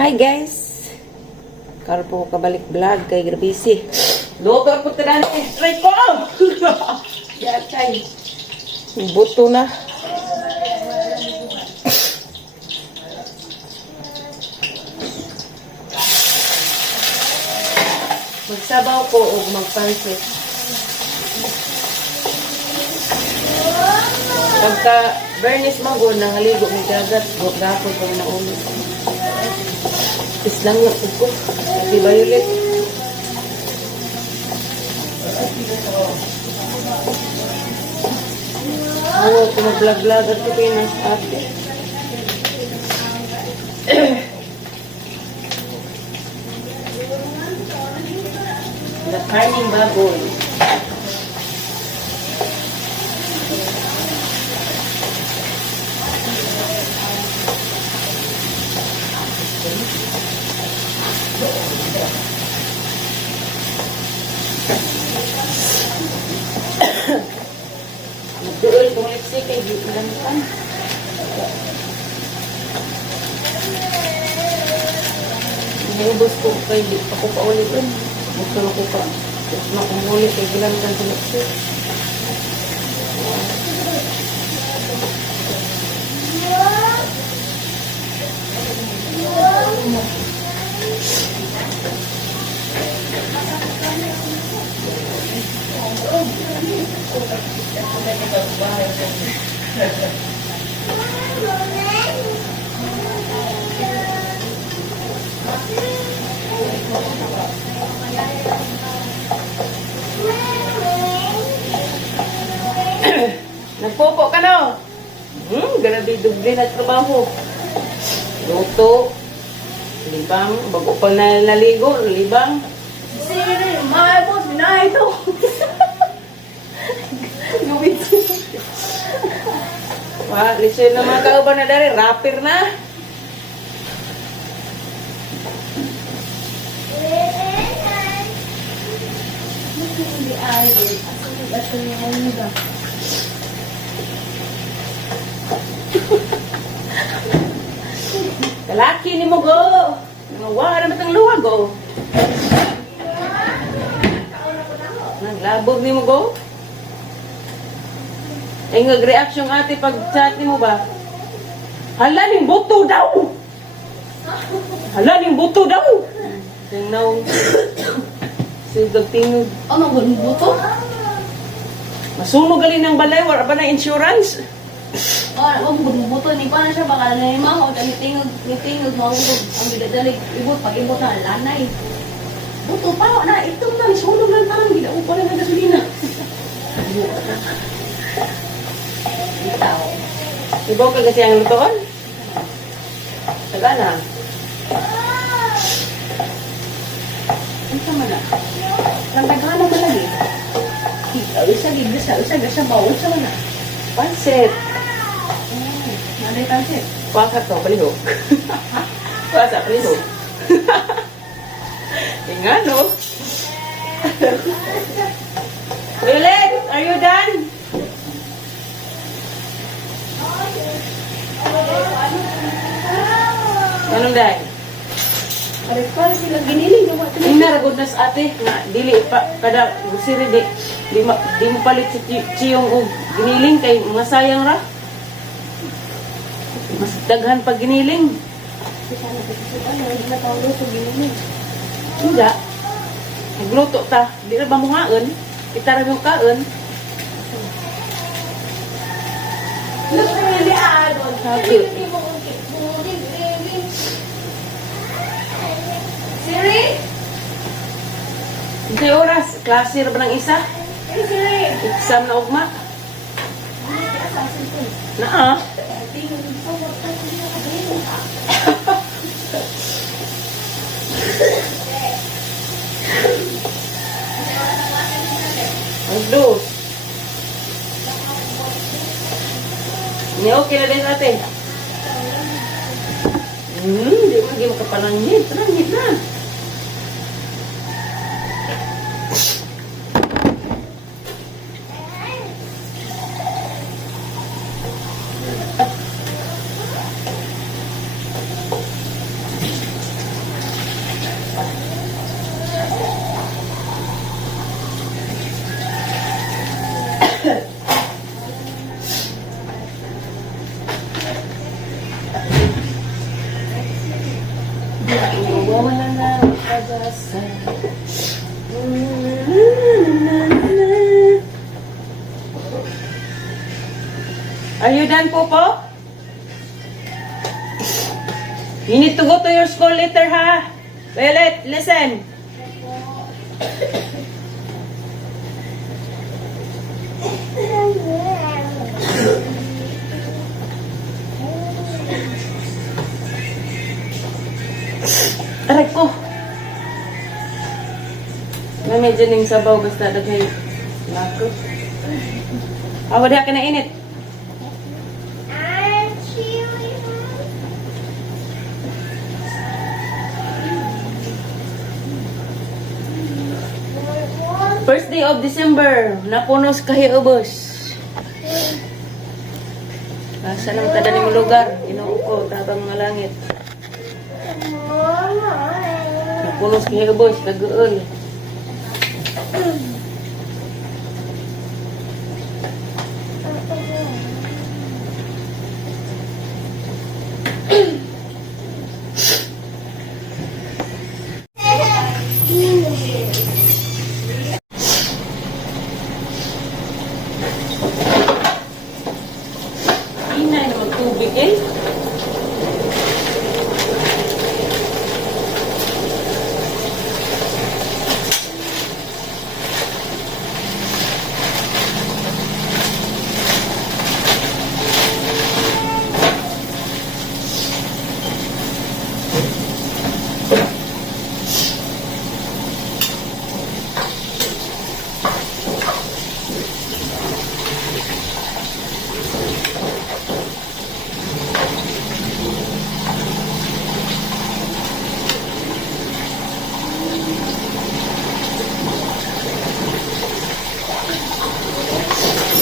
Hi guys! Karoon po kabalik vlog kay Grabisi. Doktor po tada ni straight ko! Yatay. Buto na. Magsabaw po o magpansit. Pagka Bernice magod nang haligo may kagat, gapon pa na ulo. Islang yung upo. Di Violet. Ano, kung mag-vlog-vlog at ko kayo ng ate. The karning baboy. Doon kung lipstick ay di ilantan. Hinubos ko kay di ako pa ulit doon. Gusto na ko pa. Gusto na kong ulit kay ilantan sa lipstick. Nagpopo ka na. Grabe dubli na trabaho. Luto. Libang. Bago pa na naligo. Libang. Siri, mahal po, sinahay ito. Gawin siya. Wah, lisyo na mga kauban na dari. Rapper na. Hindi ay, basta niya ano ba? Kalaki ni mo go. Wala naman ang luwag go. Naglabog ni mo go. Ay nag-reaction ate pag chat ni mo ba? Hala ning buto daw. Hala ning buto daw. Tingnaw. Sigag tingog. Ano ba ng buto? Masunog gali ng balay, wala ba na insurance? Ang buto ni pa na siya baka na yung mga o nitingog mahugog ang bidadalig ibot pag ibot na lanay. Buto pa na itong na sunog lang parang gidao pa ng gasolina. Itaw. Ibaw ka kasi ang lutoon? Taga na. Ano sa mana? Rangkagana mo lagi. Isa gasa bawal sa mana. Pansit. Naday pansit. Kuwasa to, palihog. Kuwasa, palihog. Tingnan, no? Violet, are you done? Anong dahil? Para sila giniling gawa ito. Ang naragod na sa ate, na dili pa, kada gusiri di mo palit si Chiyong o giniling kay mga sayang ra. Mas daghan pag giniling. Hindi. Nagluto ta. Di na ba mo ngaon? Itara mo kaon. Sabi. Siri? Hindi oras. Klase ra ba ng isa? Siri? Exam na ugma. Naa. Dos. Ini okay na din natin. Di mo lagi makapanangit. Panangit na. Wala na pag-asa. Are you done, Popo? You need to go to your school later, ha? Violet, listen. Aray ko. May medyo ning sabaw basta daghay. Lako. Awa diha ka na init. First day of December, napunos kahiubos. Asa nang tada ning lugar, inuuko tabang mga langit. Napunos kahiubos, kaguol. Inay na magtubig eh.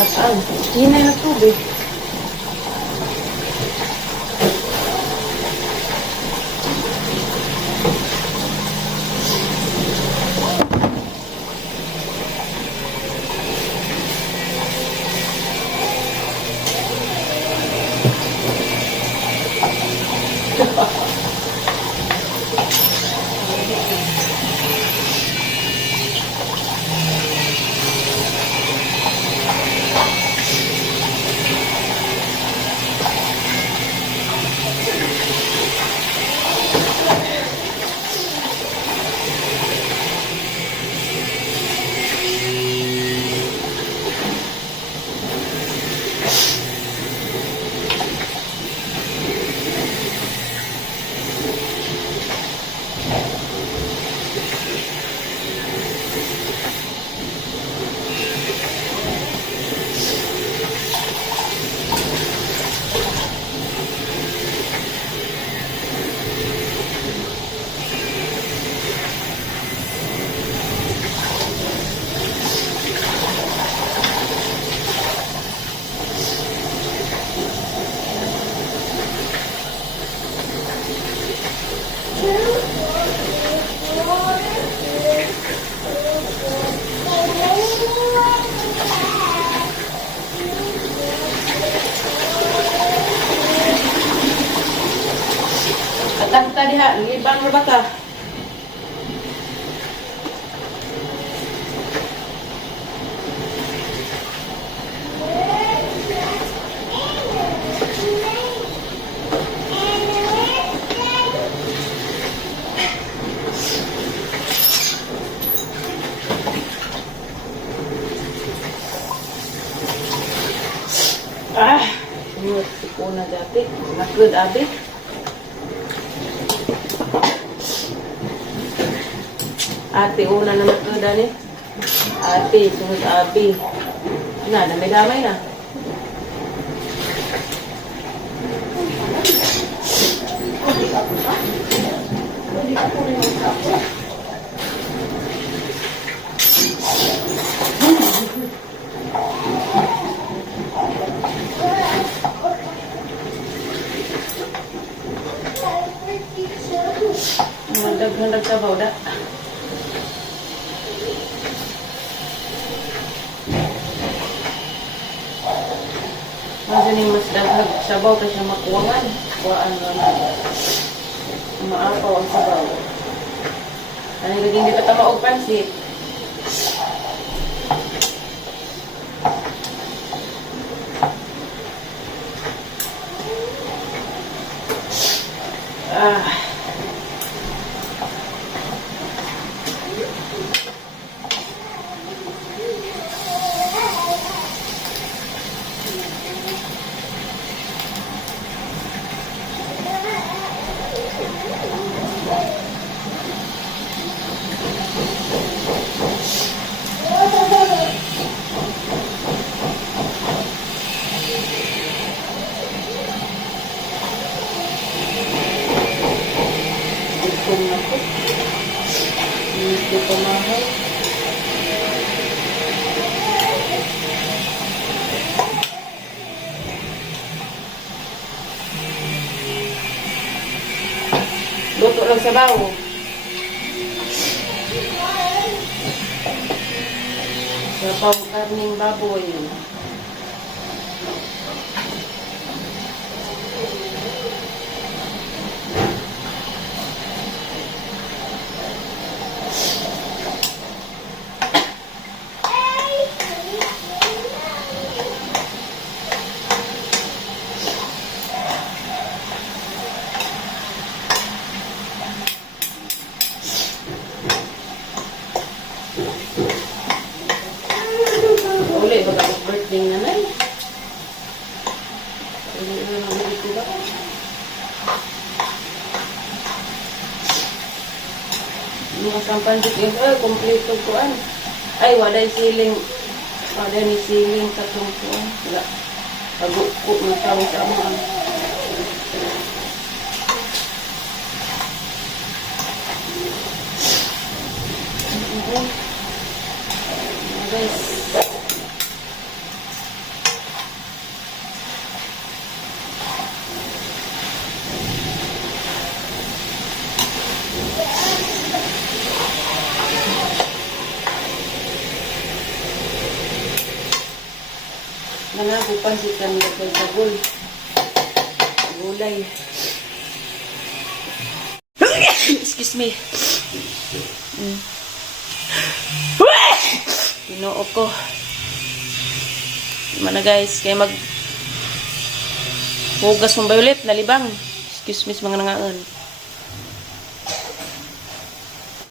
Tapang, inay na tubig. Atang tadi ha, libang ba ka? Ingat ko na dati. Nakgood abi. Ate una na nakgood ani. Ate sunod abi. Na may damay na. Handag sa bawda. Masa ni mas daghag sabaw kasi makuwangan. Kuwaan na maapaw ang sabaw. Ano naging dito tama og pansit? Ah. Gutom na ko. Hindi ko mahal. Luto lang sa bawo. Sa pang-karning baboy. Uli, baga ang birthday na na. Uli na lang ulit ko ba? Mga sampansit yun. Ay, kompleto ko an. Ay, waday siling. Waday ni siling sa tungkuan. Wala. Pag-ukot ng tawag sa mga. Guys. Nanagupan si kami kay Sagul. Gulay. Excuse me. Tinoo ko. Mana guys, kaya mag hugas ng violet, nalibang. Excuse me, mga nangaan.